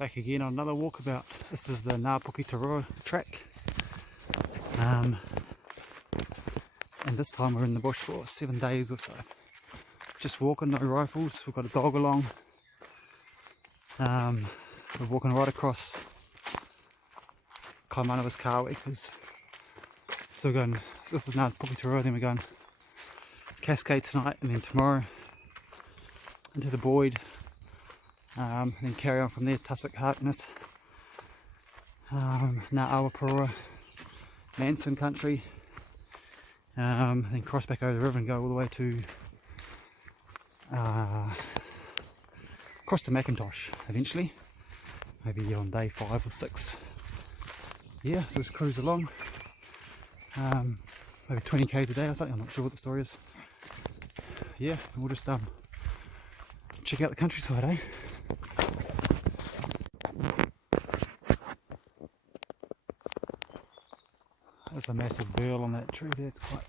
Back again on another walkabout. This is the ngapuketurua track. And this time we're in the bush for 7 days or so. Just walking, no rifles. We've got a dog along. We're walking right across kaimanawa's kawekas. So we're going, this is ngapuketurua, then we're going Cascade tonight, and then tomorrow into the Boyd. And then carry on from there, Tussock Harkness, ngaawapurua, Manson country, then cross back over the river and go all the way to cross to Mackintosh eventually, maybe on day 5 or 6. Yeah, so just cruise along, maybe 20 k's a day or something. I'm not sure what the story is. Yeah, and we'll just check out the countryside, eh? There's a massive burl on that tree there, it's quite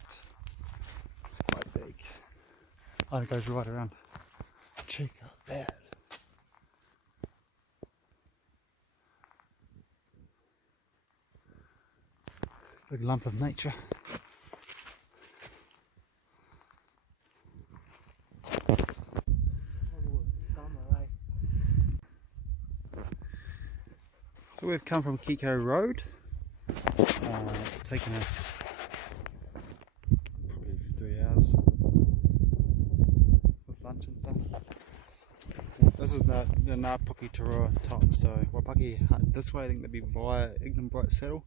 big. Oh, it goes right around. Check out that. Big lump of nature. So we've come from Kiki Road. It's taken us probably 3 hours with lunch and stuff. This is the ngapuketurua top, so Wapaki Hut this way. I think they'd be via Bright Saddle.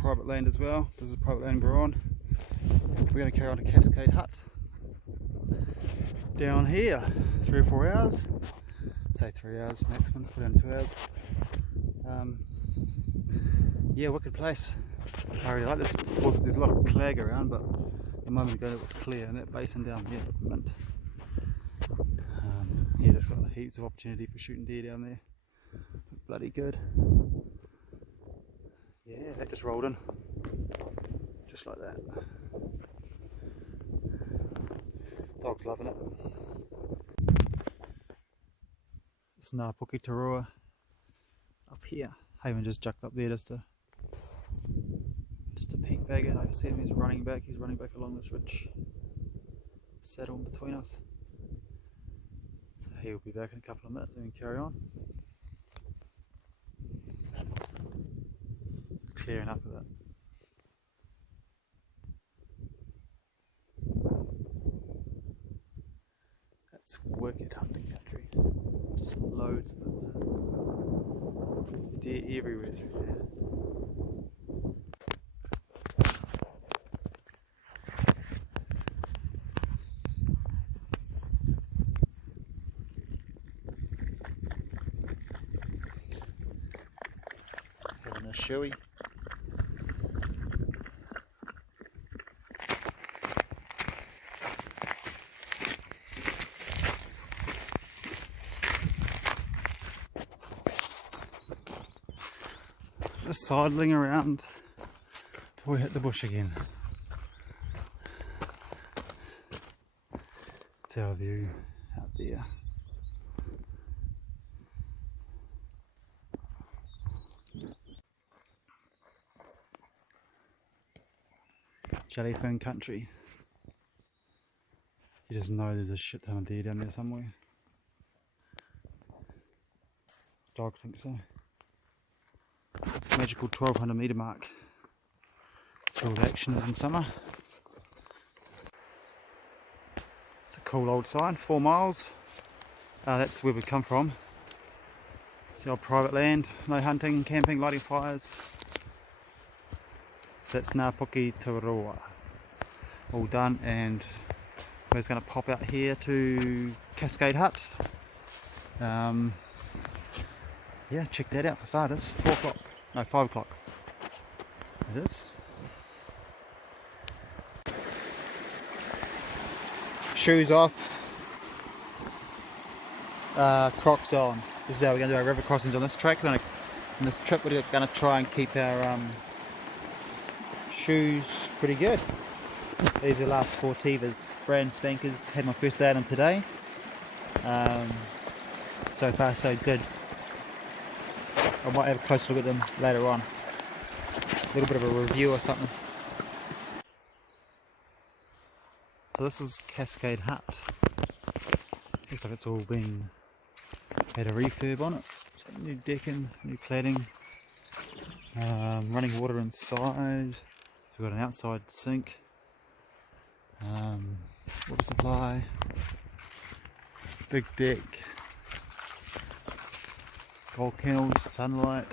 Private land as well. This is private land we're on. We're going to carry on to Cascade Hut. Down here, 3 or 4 hours. I'd say 3 hours maximum, put down 2 hours. Yeah, wicked place. I really like this. There's a lot of clag around, but a moment ago it was clear, and that basin down here, mint. Yeah, there's got heaps of opportunity for shooting deer down there. Bloody good. Yeah, that just rolled in, just like that. Dog's loving it. It's ngapuketurua up here. Haven just jucked up there just to peek back in. I can see him, he's running back along this ridge saddle in between us. So he'll be back in a couple of minutes and we can carry on. Clearing up a bit. That's wicked hunting country. Just loads of it. Deer everywhere through there. Having a shoey. Just sidling around before we hit the bush again. That's our view out there. Jellyfin country. You just know there's a shit ton of deer down there somewhere. Dog thinks so. Magical 1200 metre mark. That's where all the action is in summer. It's a cool old sign, 4 miles. That's where we come from. It's the old private land, no hunting, camping, lighting fires. So that's ngapuketurua. All done, and we're just going to pop out here to Cascade Hut. Yeah, check that out for starters. 4 o'clock. No, 5 o'clock. It is. Shoes off. Crocs on. This is how we're going to do our river crossings on this track. On this trip we're going to try and keep our shoes pretty good. These are the last 4 Tivas. Brand spankers. Had my first day on them today. So far so good. I might have a close look at them later on. A little bit of a review or something. So this is Cascade Hut. Looks like it's all been had a refurb on it. So new decking, new cladding, running water inside. So we've got an outside sink, water supply, big deck, gold kennels, sunlight.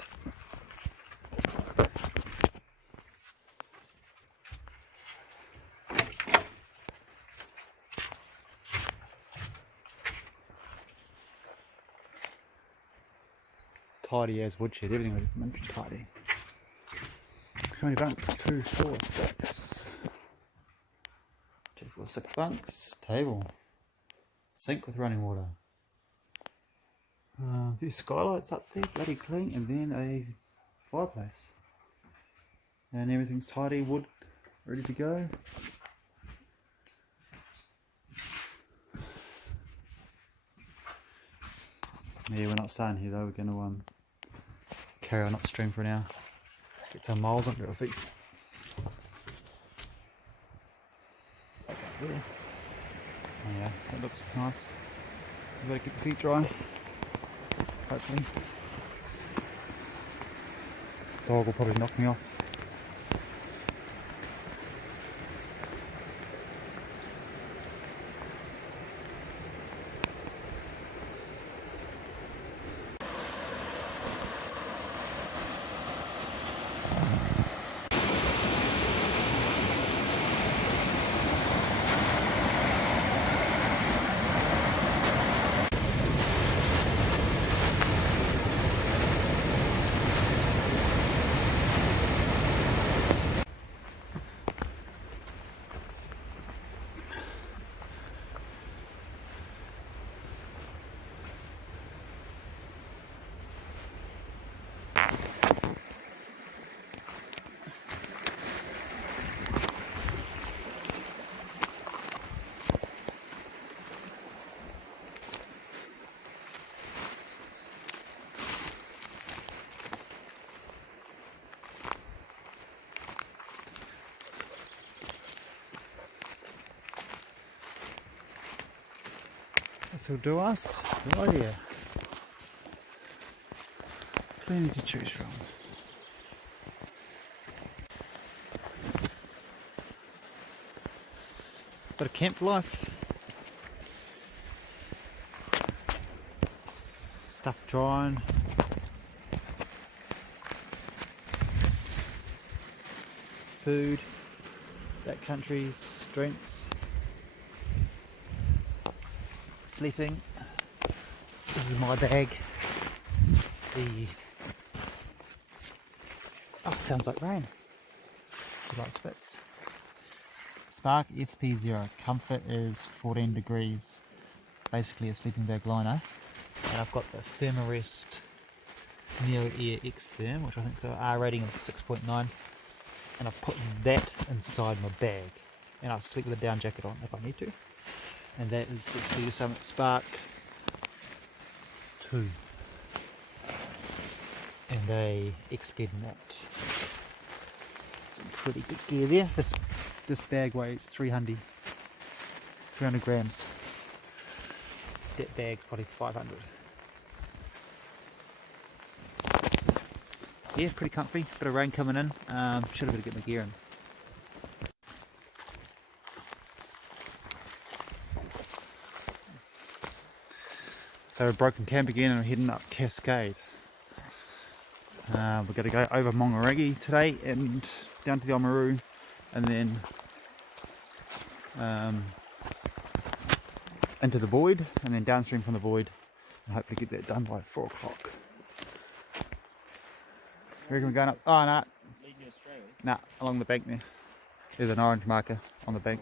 Tidy as woodshed, everything was meant to be tidy. How many bunks? 2, 4, 6. 2, 4, 6 bunks. Table. Sink with running water. A few skylights up there, bloody clean, and then a fireplace. And everything's tidy, wood ready to go. Yeah, we're not staying here though, we're going to carry on upstream for now. Get some miles under our feet. Okay, there. Yeah, that looks nice. We've got to keep the feet dry. Hopefully. Dog will probably knock me off. This will do us right here. Plenty to choose from. Bit of camp life. Stuff drying. Food. Backcountries, drinks. Sleeping. This is my bag. See. Oh, sounds like rain. Do you like spits? Spark SP0. Comfort is 14 degrees. Basically a sleeping bag liner. And I've got the Thermarest Neo Air X Therm, which I think's got an R rating of 6.9. And I've put that inside my bag. And I'll sleep with a down jacket on if I need to. And that is the Summit Spark 2 and a X-Bed mat. Some pretty good gear there. This bag weighs 300 grams. That bag's probably 500. Yeah, pretty comfy. Bit of rain coming in. Should have better get my gear in. So we're broken camp again and we're heading up Cascade. We're going to go over Mangorei today and down to the Oamaru and then into the void and then downstream from the void and hopefully get that done by 4 o'clock. I reckon we're going up. Oh, no. Nah, along the bank there. There's an orange marker on the bank.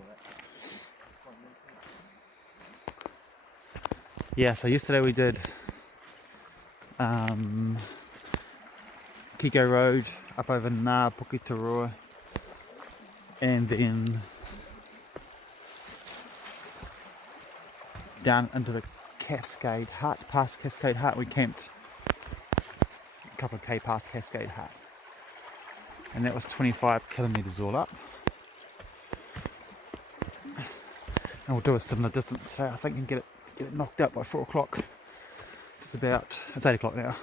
Yeah, so yesterday we did Kiki Road up over ngapuketurua and then down into the Cascade Hut. Past Cascade Hut we camped couple of K past Cascade Hut. And that was 25 kilometres all up. And we'll do a similar distance today, I think, and get it knocked out by 4 o'clock. It's 8 o'clock now.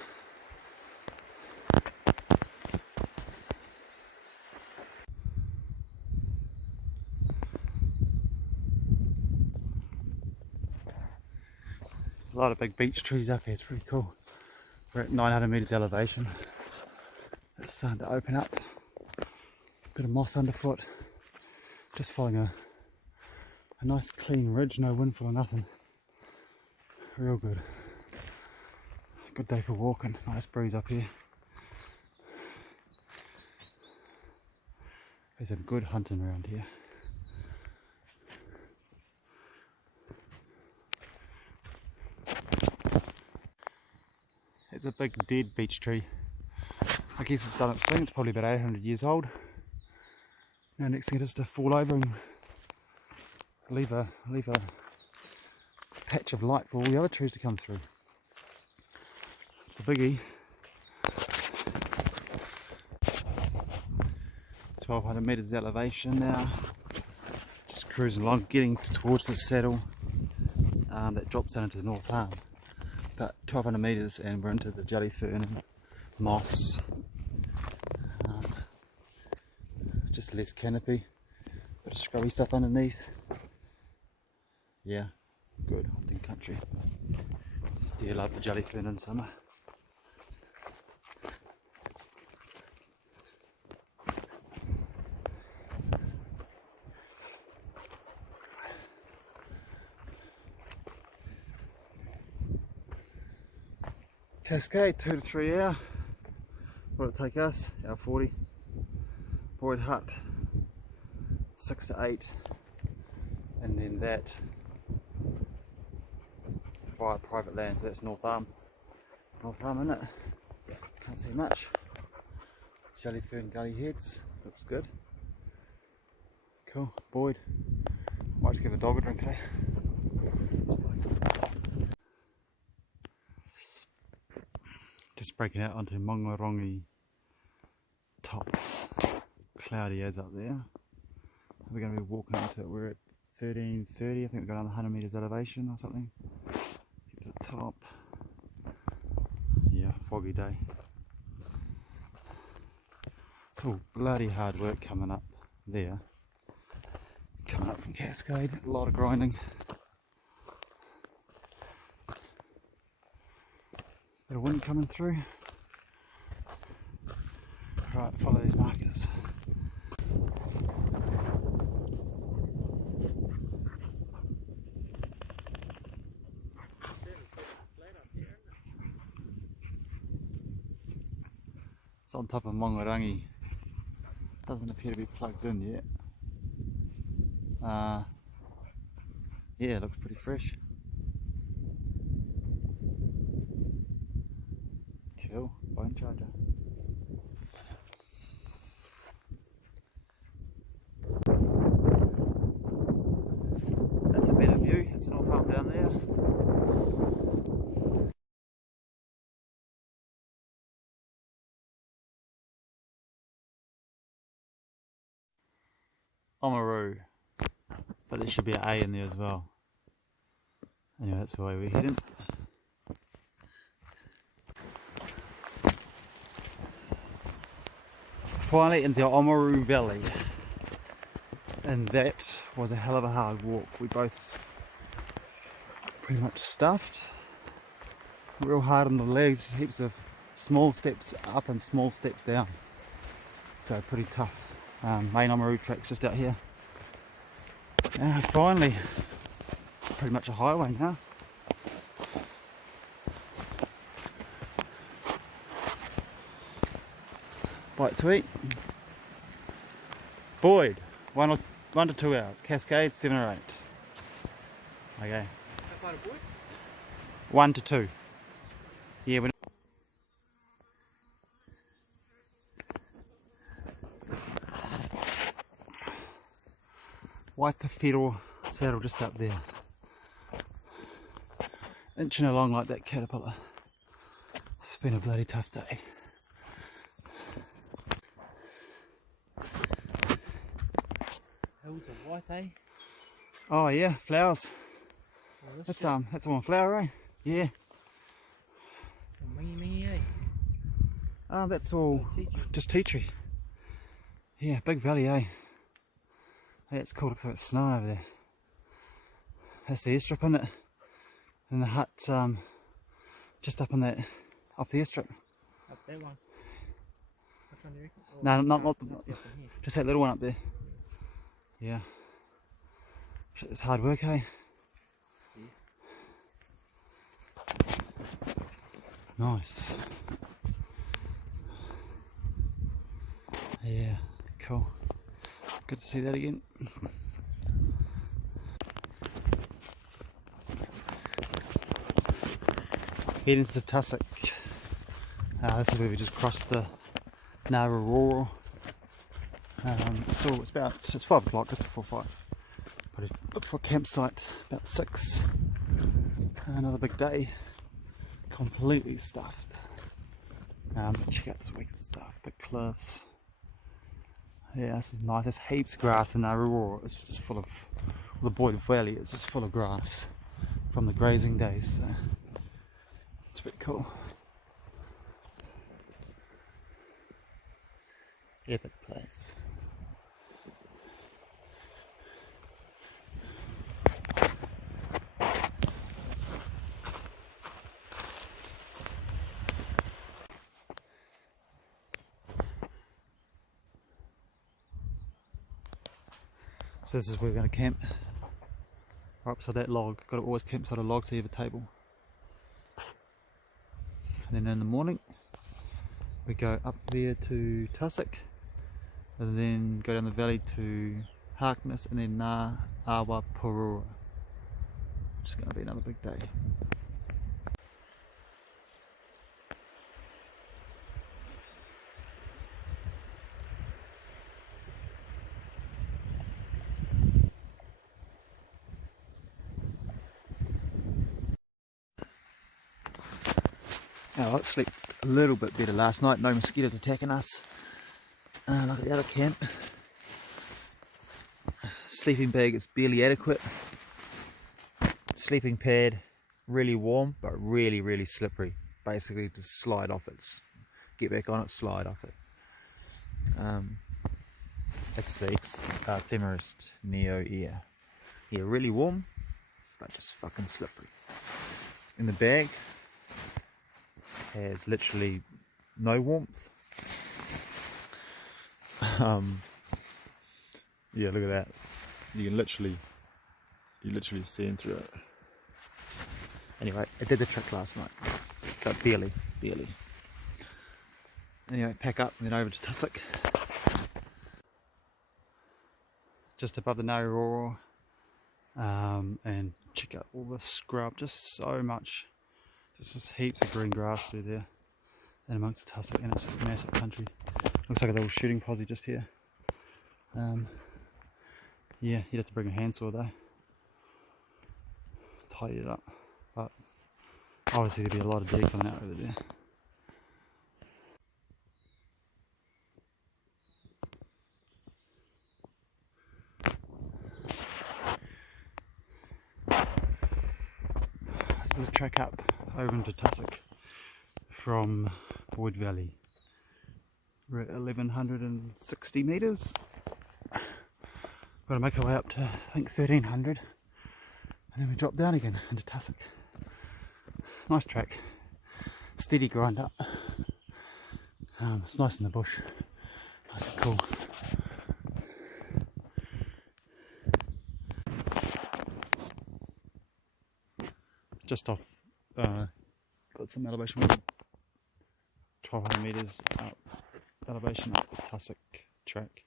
A lot of big beech trees up here, it's pretty cool. We're at 900 metres elevation. It's starting to open up. Bit of moss underfoot. Just following a nice clean ridge, no windfall or nothing. Real good. Good day for walking. Nice breeze up here. There's some good hunting around here. It's a big dead beech tree. I guess it's done its thing. It's probably about 800 years old. Now next thing is to fall over and leave a patch of light for all the other trees to come through. It's a biggie. 1200 metres elevation now. Just cruising along, getting towards the saddle that drops down into the North Arm. About 1200 metres and we're into the jelly fern and moss. Just less canopy, bit of scrubby stuff underneath. Yeah, good hunting country. Deer love the jelly fern in summer. Cascade 2 to 3 hour. What'll it take us? Hour 40. Boyd Hut 6 to 8, and then that via private land, so that's North Arm. North Arm, isn't it? Can't see much. Jelly fern gully heads, looks good. Cool, Boyd. Might just give a dog a drink, eh? Just breaking out onto maungaorangi tops. Cloudy as up there. We're going to be walking into it. We're at 1330, I think we've got another 100 metres elevation or something. Get to the top. Yeah, foggy day. It's all bloody hard work coming up there. Coming up from Cascade, a lot of grinding. Bit of wind coming through. Right, follow these markers. It's on top of Maungaorangi. Doesn't appear to be plugged in yet. Yeah, it looks pretty fresh. Cool, bone charger. That's a better view. It's an North Arm down there. Oamaru, but there should be an A in there as well. Anyway, that's the way we're heading. Finally into the Oamaru Valley, and that was a hell of a hard walk. We both pretty much stuffed, real hard on the legs, heaps of small steps up and small steps down, so pretty tough. Main Oamaru track's just out here. Finally, pretty much a highway now. Bite to eat. Boyd, 1 to 2 hours. Cascade 7 or 8. Okay. How far to Boyd? 1 to 2. Yeah. Waikafiero saddle just up there. Inching along like that caterpillar. It's been a bloody tough day. Hills are white, eh? Oh yeah, flowers. Oh, That's all on flower, eh? Yeah. Some mingy, eh? That's all just tea tree. Yeah, big valley, eh? Hey, it's cool. Looks like it's snowing over there. That's the airstrip, isn't it? And the hut's just up on that, off the airstrip. Up that one. Which one do you reckon? Oh, No, not must be up in here. just that little one up there. Yeah. Shit, it's hard work, hey? Yeah. Nice. Yeah, cool. Good to see that again. Heading to the Tussock. This is where we just crossed the ngaawapurua. It's 5 o'clock, just before 5. But I looked for a campsite about 6. Another big day. Completely stuffed. Check out this weekend stuff. Big cliffs. Yeah, this is nice. There's heaps of grass in ngaawapurua. It's just full of, the Boyd Valley is just full of grass from the grazing days. So it's a bit cool. Epic place. So this is where we're going to camp, right beside that log. Got to always camp beside a log so you have a table. And then in the morning we go up there to Tussock, and then go down the valley to Harkness, and then ngaawapurua. It's going to be another big day. Oh, I slept a little bit better last night, no mosquitoes attacking us. Look at the other camp. Sleeping bag is barely adequate. Sleeping pad, really warm, but really, really slippery. Basically just slide off it. Get back on it, slide off it. It's the Ephemerist Neo Air. Yeah, really warm, but just fucking slippery. In the bag, has literally no warmth. Yeah, look at that. You literally see through it. Anyway, it did the trick last night, but barely. Anyway, pack up and then over to Tussock. Just above the ngaawapurua, and check out all the scrub. Just so much. Just heaps of green grass through there and amongst the Tussock, and it's just massive country. Looks like a little shooting posse just here. Yeah, you'd have to bring a handsaw though. Tidy it up. But obviously there'll be a lot of deer coming out over there. This is a trek up over into Tussock from Boyd Valley. We're at 1160 metres. Got to make our way up to I think 1300, and then we drop down again into Tussock. Nice track, steady grind up. It's nice in the bush, nice and cool. Just off, got some elevation, 1200 metres up, elevation up the Tussock track.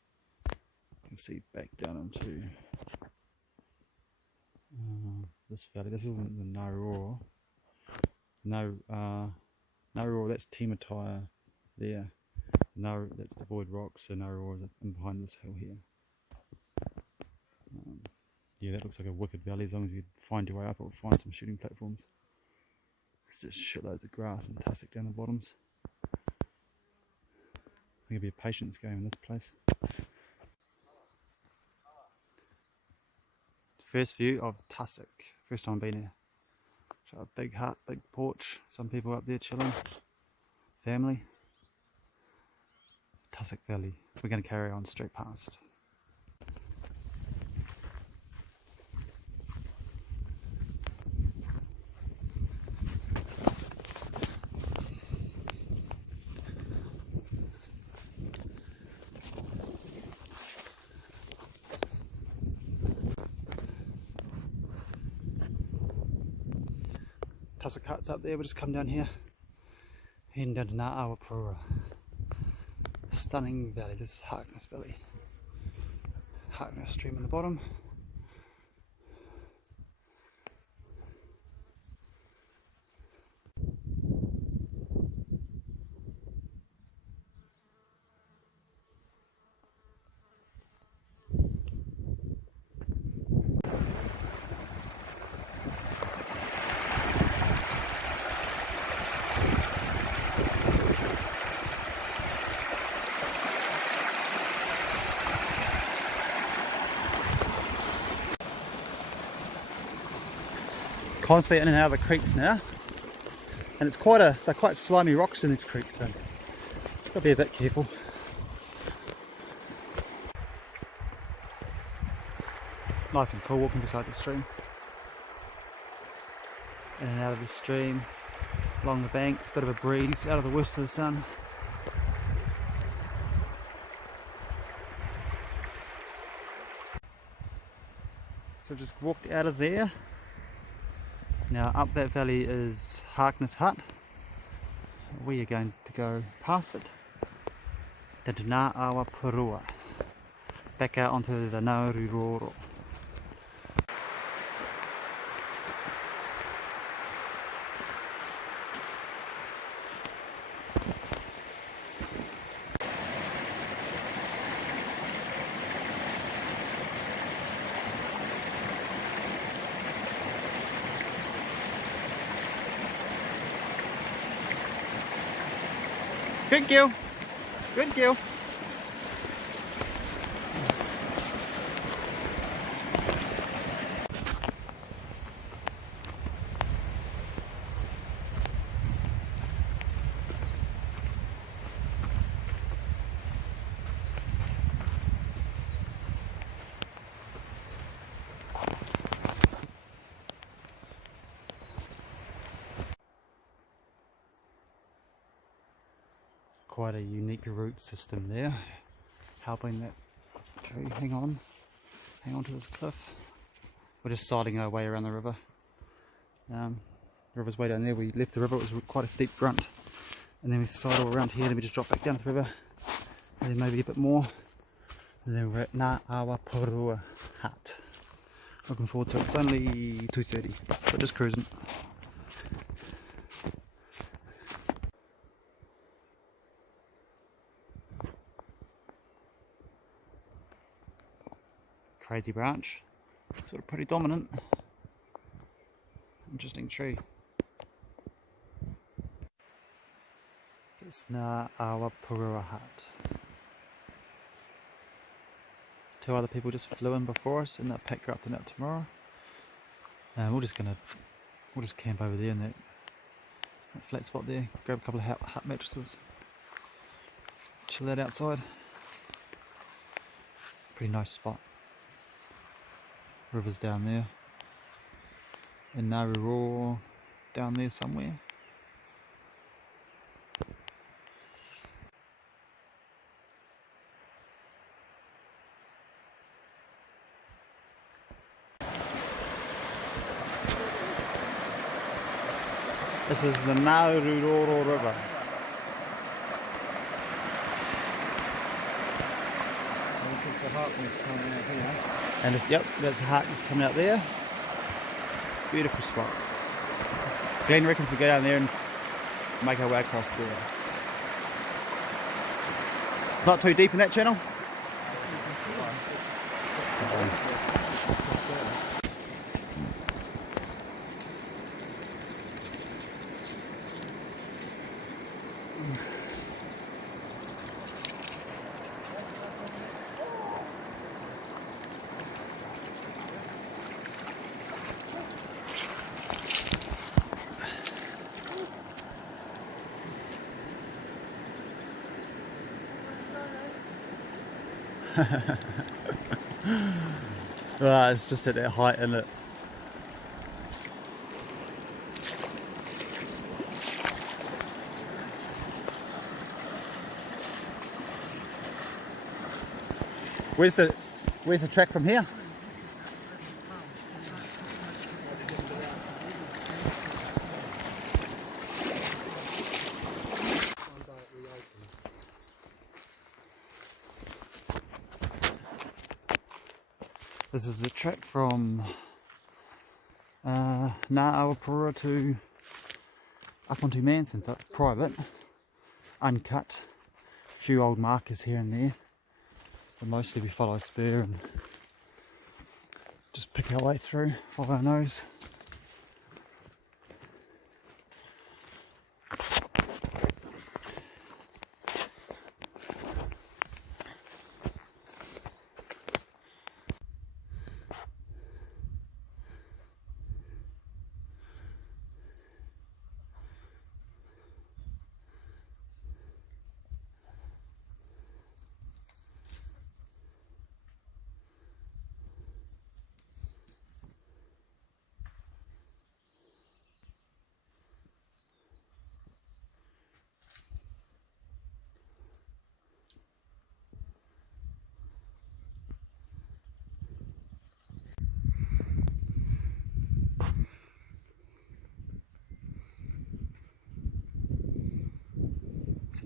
You can see back down into this valley. This isn't the ngaawapurua. No, ngaawapurua, that's Timataya there. No, that's the Void Rocks, so ngaawapurua is in behind this hill here. Yeah, that looks like a wicked valley. As long as you find your way up, it will find some shooting platforms. It's just shitloads of grass and tussock down the bottoms. There'll be a patience game in this place. First view of Tussock. First time I've been here. So a big hut, big porch. Some people up there chilling. Family. Tussock Valley. We're going to carry on straight past. Tussock Hut's up there, we'll just come down here. Heading down to ngaawapurua. Stunning valley, this is Harkness Valley. Harkness stream in the bottom. Constantly in and out of the creeks now, and it's they're quite slimy rocks in these creeks, so got to be a bit careful. Nice and cool walking beside the stream, in and out of the stream, along the banks, bit of a breeze out of the west of the sun. So just walked out of there. Now up that valley is Harkness Hut. We are going to go past it to ngaawapurua, back out onto the ngarurooro. Good girl. Good girl. Quite a unique root system there, helping that tree hang on to this cliff. We're just sidling our way around the river. The river's way down there. We left the river, it was quite a steep grunt, and then we sidle around here, then we just drop back down to the river, and then maybe a bit more, and then we're at ngaawapurua Hut. Looking forward to it. It's only 2:30, but just cruising. Crazy branch, sort of pretty dominant. Interesting tree. It's ngaawapurua Hut. Two other people just flew in before us, and they'll pick her up tonight tomorrow. And we're just camp over there in that flat spot there. Grab a couple of hut mattresses. Chill out outside. Pretty nice spot. River's down there, and Ngarurooro down there somewhere. This is the Ngarurooro River. The Harkness coming out here. And it's, yep, that's a Harkness coming out there. Beautiful spot. Glenn reckons we go down there and make our way across there. Not too deep in that channel? It's just at that height, isn't it? Where's the track from here? This is the track from ngaawapurua to up onto Manson, so it's private, uncut. A few old markers here and there, but mostly we follow spur and just pick our way through, follow our nose.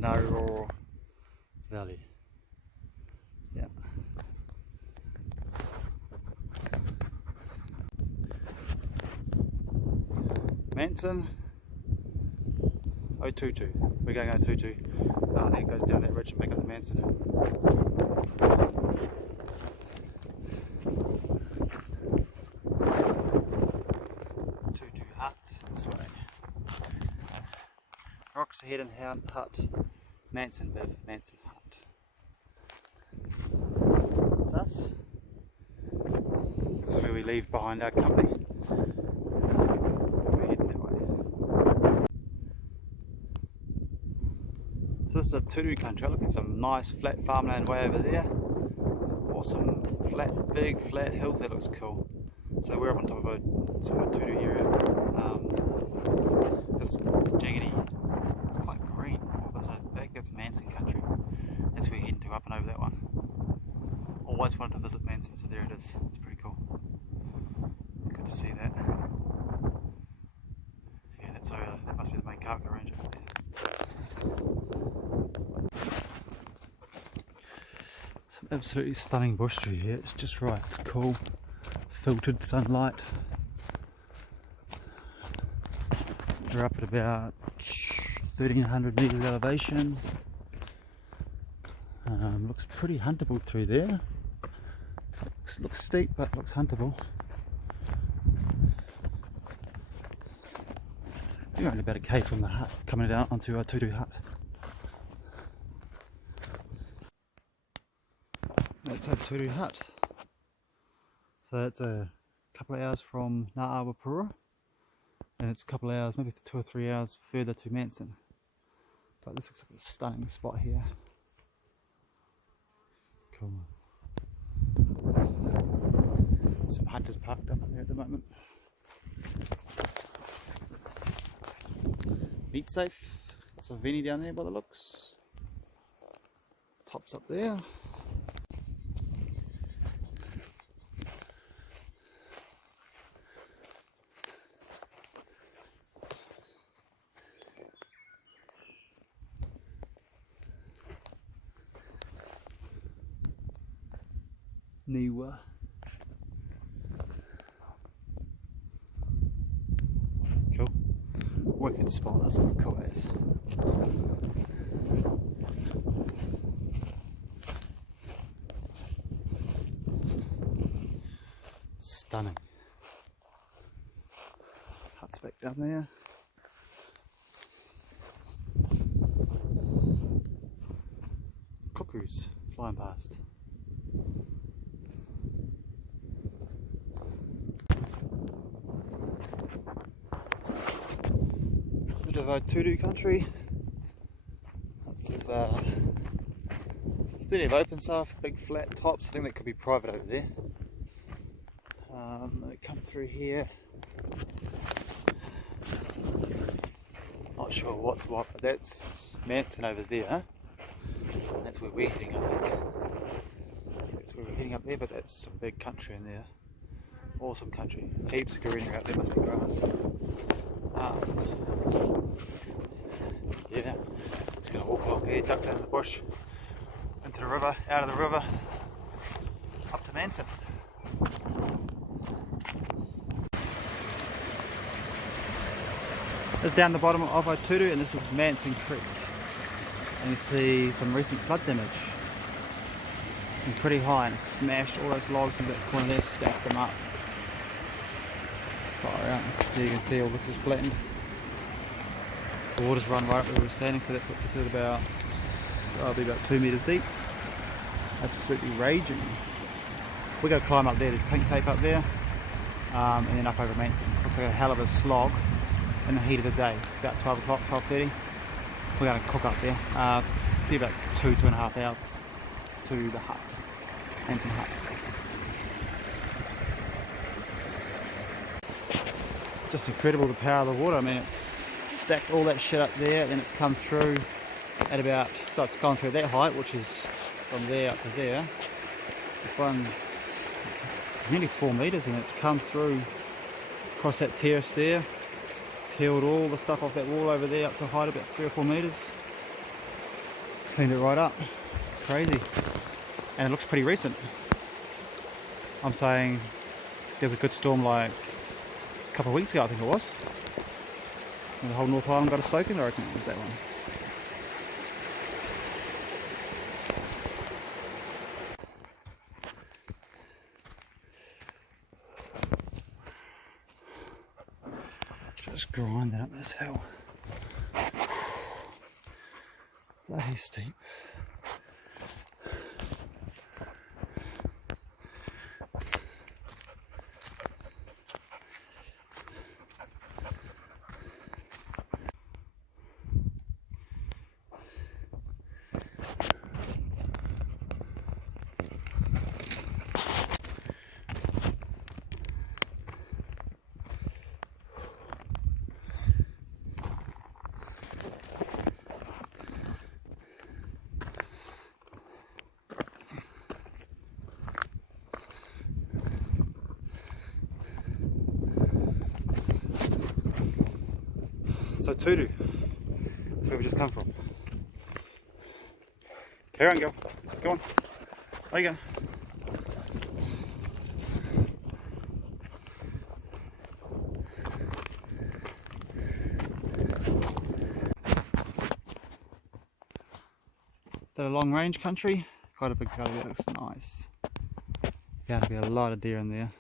Harkness Valley. Yeah. Manson, otutu. We're going otutu. I think it goes down that ridge and back up to Manson. Tussock Hut this way. Rocks ahead and Hut. Manson Hut. That's us. This is where we leave behind our company. We're heading that way. So this is a turu country. Look at some nice flat farmland way over there. Some awesome big flat hills. That looks cool. So we're up on top of a sort of turu area. It's jaggedy. It's quite green. That's a big of Manson country. That's where we're heading to, up and over that one. Always wanted to visit Manson, so there it is. It's pretty cool. Good to see that. Yeah, that's over. That must be the main kaweka range over there. Some absolutely stunning bush tree here. It's just right. It's cool. Filtered sunlight. We're up at about 1300 metres elevation. Looks pretty huntable through there. Looks steep, but looks huntable. We're only about a K from the hut, coming down onto our Tussock Hut. That's our Tussock Hut. So that's a couple of hours from ngaawapurua, and it's a couple of hours, maybe 2 or 3 hours further to Manson. But this looks like a stunning spot here. Cool. Some hunters parked up there at the moment. Meat safe. It's a venue down there by the looks. Top's up there. Niwa. Cool. Wicked spot, this looks cool as. Stunning. Hut's back down there. Cuckoos flying past. Bit of a Turu country. That's plenty of open stuff, big flat tops. I think that could be private over there. They come through here. Not sure what's what, but that's Manson over there. That's where we're heading, I think. That's where we're heading up there, but that's some big country in there. Awesome country. Heaps of greenery out there, must be grass. Yeah, just going to walk along here, duck down the bush, into the river, out of the river, up to Manson. This is down the bottom of Otutu, and this is Manson Creek. And you see some recent flood damage. And pretty high, and it's smashed all those logs in that corner there, stacked them up. Far out. So you can see all this is flattened. The water's run right up where we're standing, so that puts us at about, I'll be about 2 metres deep. Absolutely raging. We go climb up there, there's pink tape up there, and then up over Manson. Looks like a hell of a slog in the heat of the day. It's about 12 o'clock, 12:30. We're going to cook up there. Be about 2.5 hours to the hut, Manson Hut. Just incredible the power of the water. I mean, it's stacked all that shit up there, then it's come through at about, so it's gone through that height, which is from there up to there. This one, it's nearly 4 metres, and it's come through across that terrace there, peeled all the stuff off that wall over there up to a height about 3 or 4 metres. Cleaned it right up. Crazy. And it looks pretty recent. I'm saying there was a good storm like a couple of weeks ago, I think it was. And the whole North Island got a soaking, I reckon it was that one. Just grinding up this hill. Bloody steep. So Otutu, that's where we just come from. Carry on, girl. Go on. There you go. The long range country, quite a big gully, that looks nice. Going to be a lot of deer in there.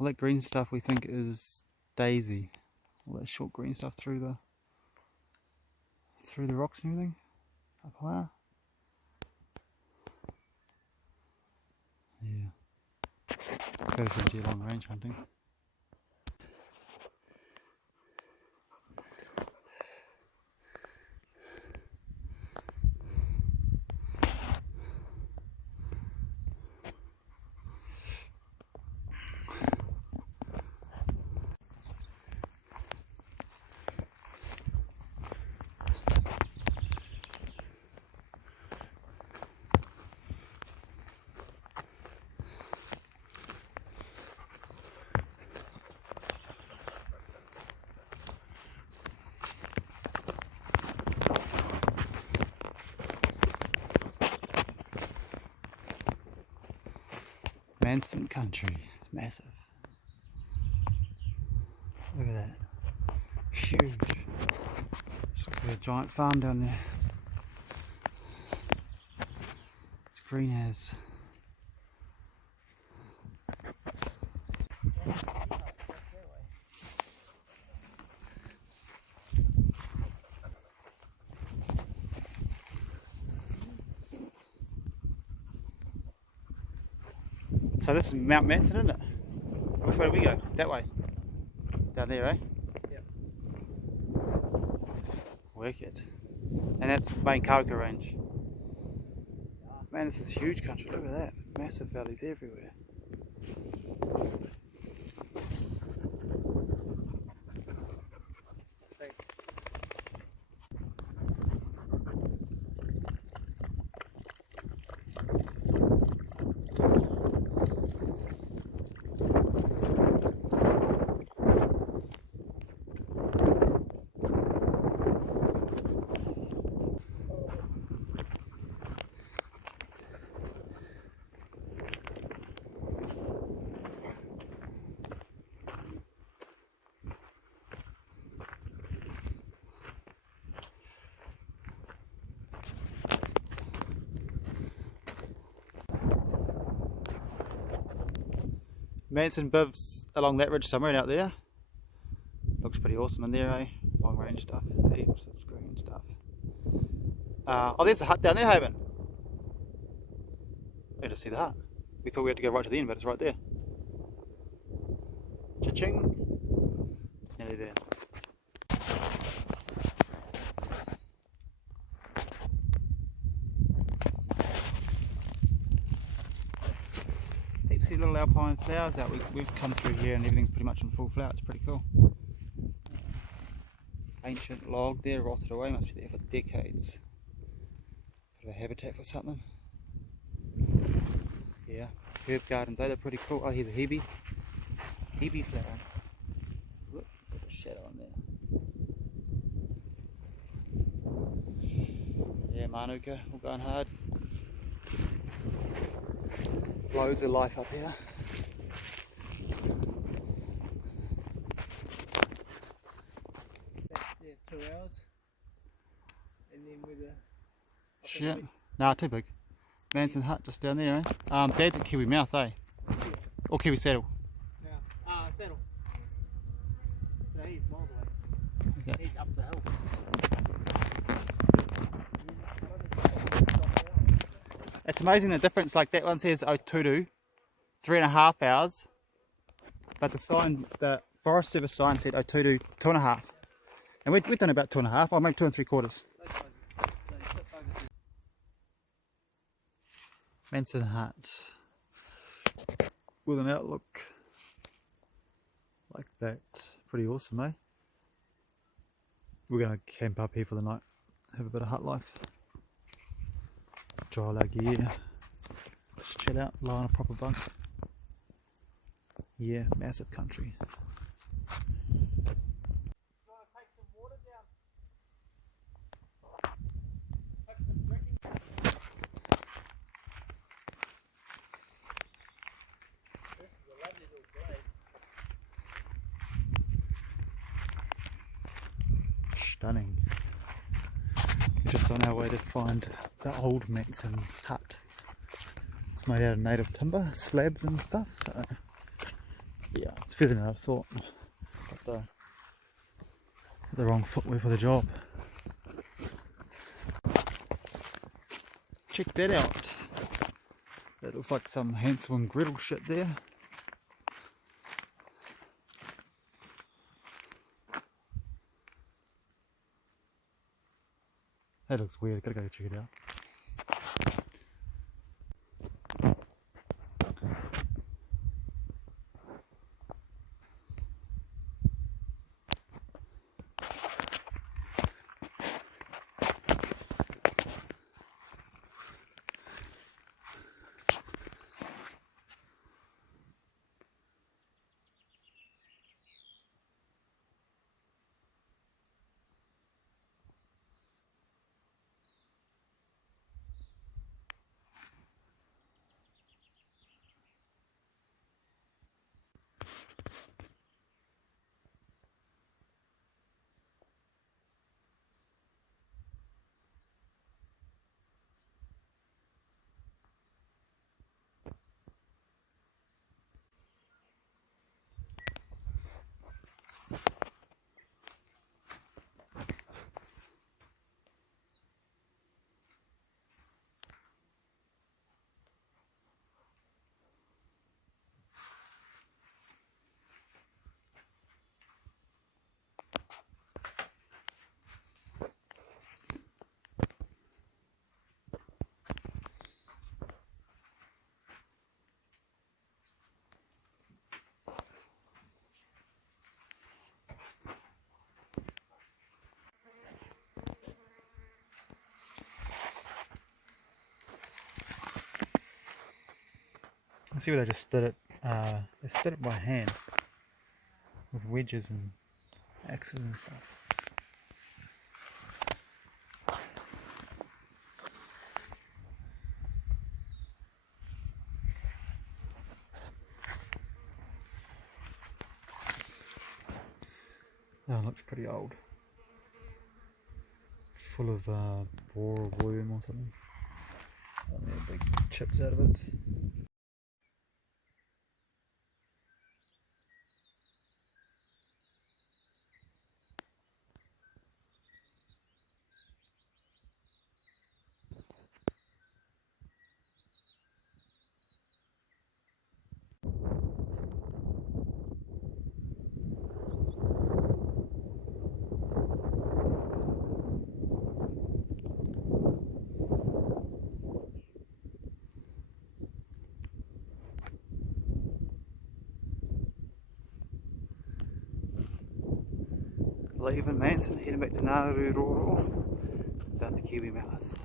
All that green stuff we think is daisy. All that short green stuff through the rocks and everything up higher. Yeah, go for deer long range hunting. Manson country, it's massive. Look at that, huge. Just looks like a giant farm down there. It's green as. So this is Mount Manson, isn't it? Which way do we go? That way? Down there, eh? Yep. Wicked. And that's the main kaweka range. Man, this is huge country, look at that. Massive valleys everywhere. Manson bivs along that ridge somewhere out there. Looks pretty awesome in there, eh? Long range stuff, heaps of green stuff. Oh, there's the hut down there, Haven. Need to see the hut. We thought we had to go right to the end, but it's right there. Cha-ching! Nearly there. Heaps of these little alpine flowers out. We've come through here and everything's pretty much in full flower. It's pretty cool. Ancient log there, rotted away, must be there for decades. Bit of a habitat for something. Yeah, herb gardens, they're pretty cool. Oh, here's a hebe flower. Look, got a shadow on there. Yeah, manuka, all going hard. Loads of life up here. That's 2 hours. And then with a... Shit. Nah, too big. Manson Hut just down there, eh? Dad's at Kiwimouth, eh? Yeah. Or Kiwi Saddle. No. Saddle. So he's miles away. Okay. He's up the hill. It's amazing the difference, like that one says otutu, 3.5 hours, but the Forest Service sign said otutu 2.5. And we've done about 2.5, or maybe 2 3/4. Manson Hut with an outlook like that. Pretty awesome, eh? We're going to camp up here for the night, have a bit of hut life, dry our gear, just chill out, lie on a proper bunk. Yeah, massive country. Stunning. We're just on our way to find the old Manson Hut. It's made out of native timber, slabs and stuff. So yeah, it's better than I thought. Got the wrong footwear for the job. Check that out. That looks like some Hansel and Gretel shit there. That looks weird, gotta go check it out. I see where they just did it. They did it by hand with wedges and axes and stuff. That looks pretty old. Full of boar or worm or something. And there are big chips out of it. Leaving Manson, heading back to Ngaawapurua, down to Kiwimouth.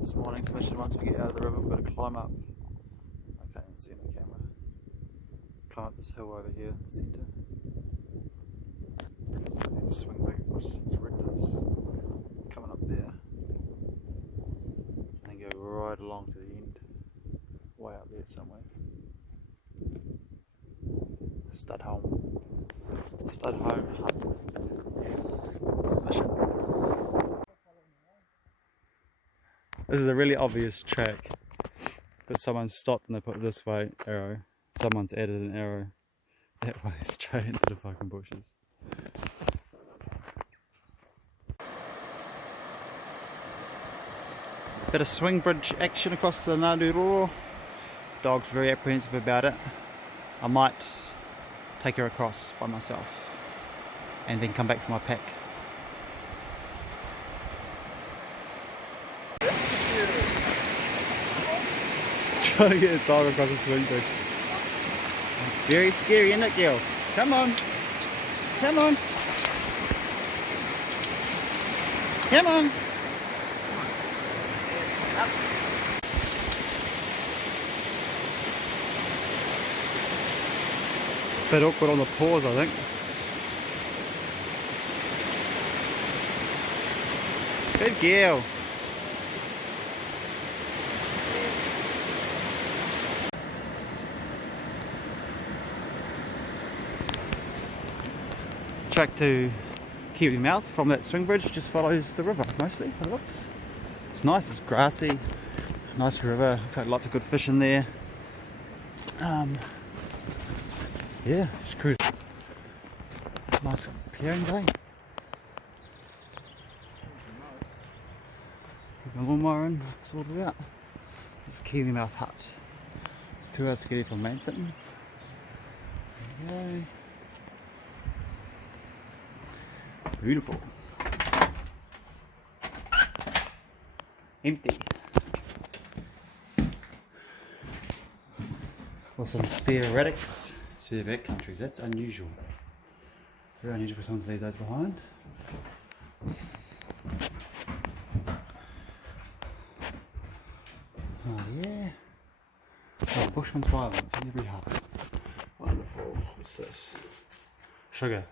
This morning's mission, once we get out of the river, we've got to climb up. I can't even see in the camera. Climb up this hill over here, centre. And swing back across its redness, coming up there. And then go right along to the end. Way out there somewhere. Studholme Hut. Mission. This is a really obvious track that someone stopped and they put this way arrow. Someone's added an arrow that way straight into the fucking bushes. Bit of swing bridge action across the Ngaawapurua. Dog's very apprehensive about it. I might take her across by myself and then come back for my pack. Trying to get a dog across the swing bridge. It's very scary, isn't it, girl? Come on. Come on. Come on. Bit awkward on the paws, I think. Good girl. Track to Kiwimouth from that swing bridge just follows the river mostly, it looks. It's nice, it's grassy, nice river, looks like lots of good fish in there. Yeah, it's cruise. Nice clearing day. Put the lawnmower in, sorted out. This is Kiwimouth Hut. 2 hours to get here from Manson. There we go. Beautiful. Empty. With some spare radix. Spare backcountries, that's unusual. Very unusual for someone to leave those behind. Oh yeah. Oh, Bushman's Violence in every hut. Wonderful. What's this? Sugar.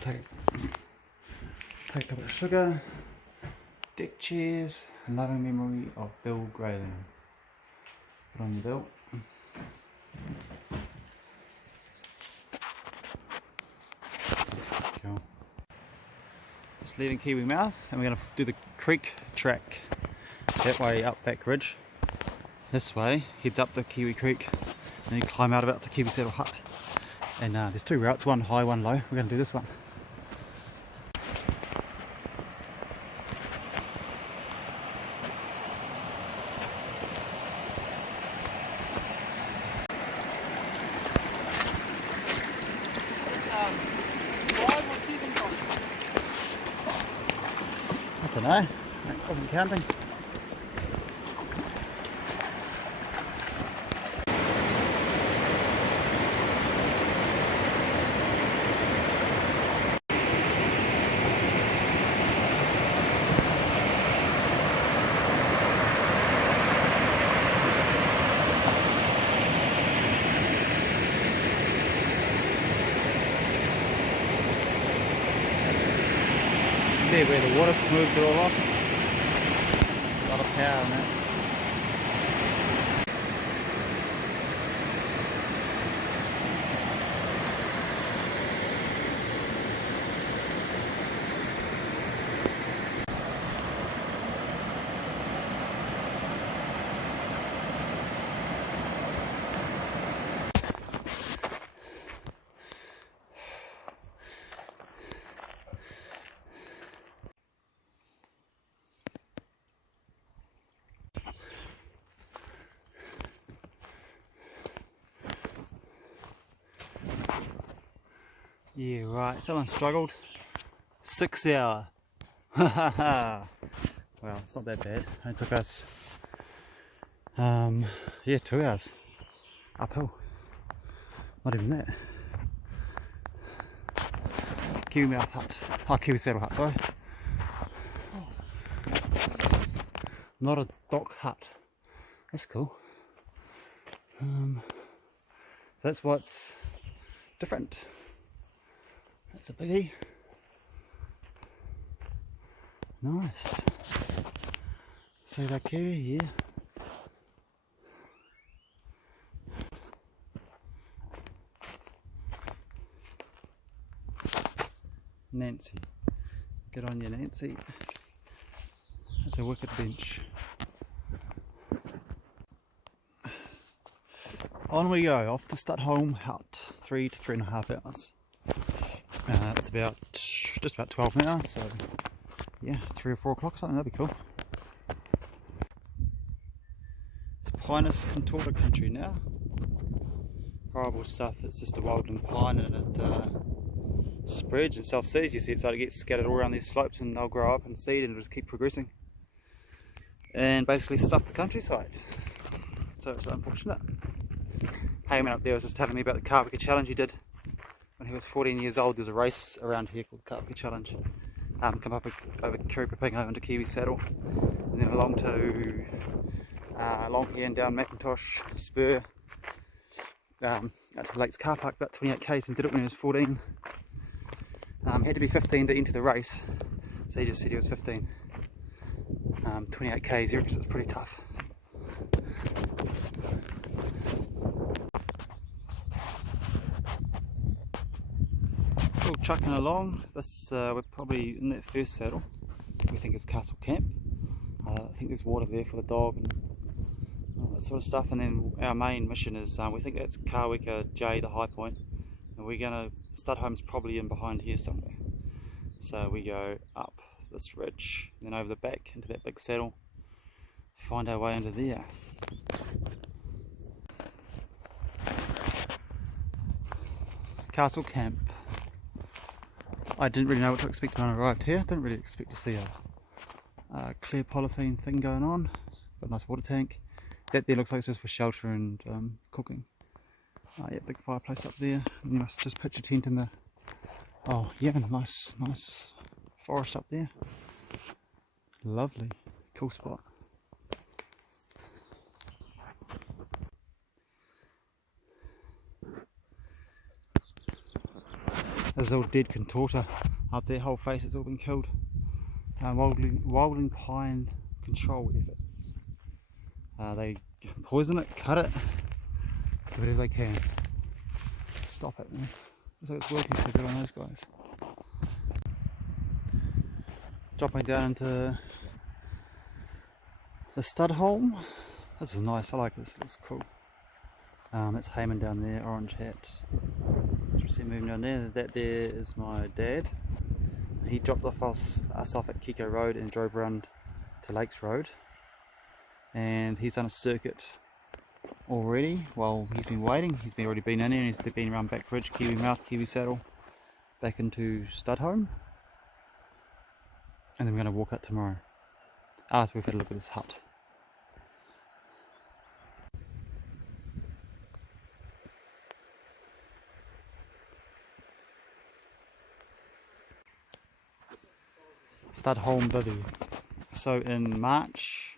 Take a couple of sugar. Deck chairs. Loving memory of Bill Grayling. Put on the belt. Cool. Just leaving Kiwimouth and we're going to do the creek track that way up back ridge. This way heads up the Kiwi Creek and you climb out of it up to Kiwi Hut. And there's 2 routes, one high, one low. We're going to do this one. I don't know, it wasn't counting. see where the water smoothed it all off. A lot of power on that. Yeah, right, someone struggled. 6 hour. Well, it's not that bad. It took us, yeah, 2 hours uphill. Not even that. Kiwimouth hut. Oh, Kiwi saddle hut, sorry. Not a dock hut. That's cool. That's what's different. That's a biggie. Nice. See that Kiwi? Yeah. Nancy. Get on you, Nancy. That's a wicked bench. On we go, off to Studholme Hut. 3 to 3.5 hours. It's about just about 12 now, so yeah, 3 or 4 o'clock, something, that'd be cool. It's pinus contorta country now. Horrible stuff. It's just a wildland pine and it spreads and self-seeds. You see it starting to get scattered all around these slopes, and they'll grow up and seed and just keep progressing and basically stuff the countryside. So it's unfortunate. Heyman up there was just telling me about the kaweka challenge he did when he was 14 years old. There's a race around here called the Kaweka Challenge. Come up over Kiripapingo into Kiwi saddle, and then along to along here and down Mackintosh, spur, out to the Lakes car park, about 28 k's, and did it when he was 14. Had to be 15 to enter the race, so he just said he was 15. 28 k's, he reckons it's pretty tough. Still trucking along. This we're probably in that first saddle. We think it's Castle Camp. I think there's water there for the dog and all that sort of stuff. And then our main mission is we think that's Kaweka J, the high point, and we're gonna Studholme's probably in behind here somewhere. So we go up this ridge, then over the back into that big saddle, find our way into there. Castle Camp. I didn't really know what to expect when I arrived here. Didn't really expect to see a clear polythene thing going on. Got a nice water tank. That there looks like it's just for shelter and cooking. Yeah, big fireplace up there. And you must just pitch a tent in the, oh yeah, and a nice forest up there. Lovely, cool spot. There's all dead contorta up there, whole face has all been killed. Wildland pine control efforts. They poison it, cut it, do whatever they can. Stop it, man. Looks like it's working, so good on those guys. Dropping down into the Studholme. This is nice, I like this, it looks cool. That's Heyman down there, orange hat. See moving down there. That there is my dad. He dropped us off at Kiki Road and drove around to Lakes Road, and he's done a circuit already while he's been waiting. He's already been in there, and he's been around Back Ridge, Kiwimouth, Kiwi Saddle, back into Studholme, and then we're going to walk out tomorrow after we've had a look at this hut. Studholme Bivvy. So in March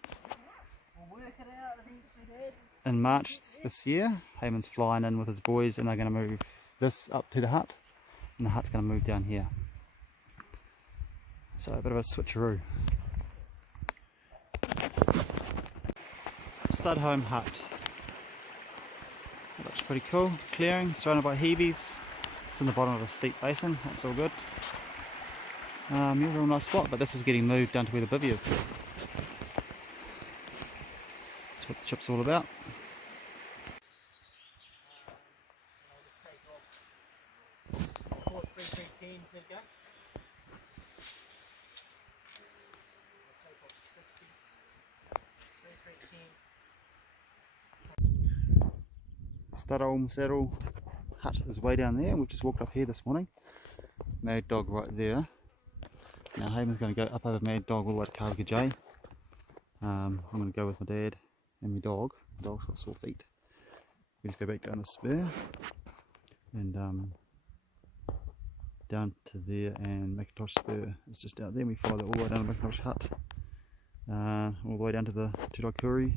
this year, Heyman's flying in with his boys, and they're going to move this up to the hut, and the hut's going to move down here. So a bit of a switcheroo. Studholme Hut. That looks pretty cool. Clearing, surrounded by heavies. It's in the bottom of a steep basin, that's all good. Yeah, real nice spot, but this is getting moved down to where the bivvy is. That's what the trip's all about. Studholme Hut is way down there, and we've just walked up here this morning. Mad Dog right there. Now Hayman's going to go up over Mad Dog all the way to kaweka. I'm going to go with my dad and my dog. The dog's got sore feet. We just go back down the spur and down to there, and Mackintosh spur is just out there. We follow that all the way down to Mackintosh Hut, all the way down to the detour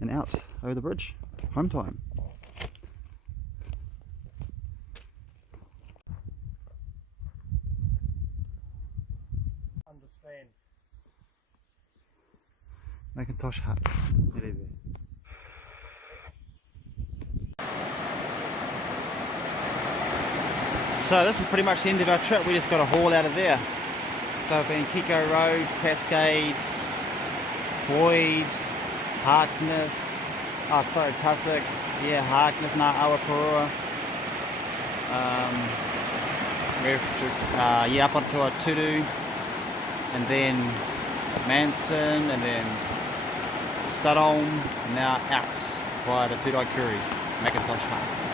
and out over the bridge. Home time. Mackintosh Hut. Elev. So this is pretty much the end of our trip. We just got a haul out of there. So we've been Kiki Road, Cascade, Boyd, Harkness, Tussock, yeah, Harkness, ngaawapurua. Up onto otutu, and then Manson, and then Studholme, and now out via the Studholme, Mackintosh Hut.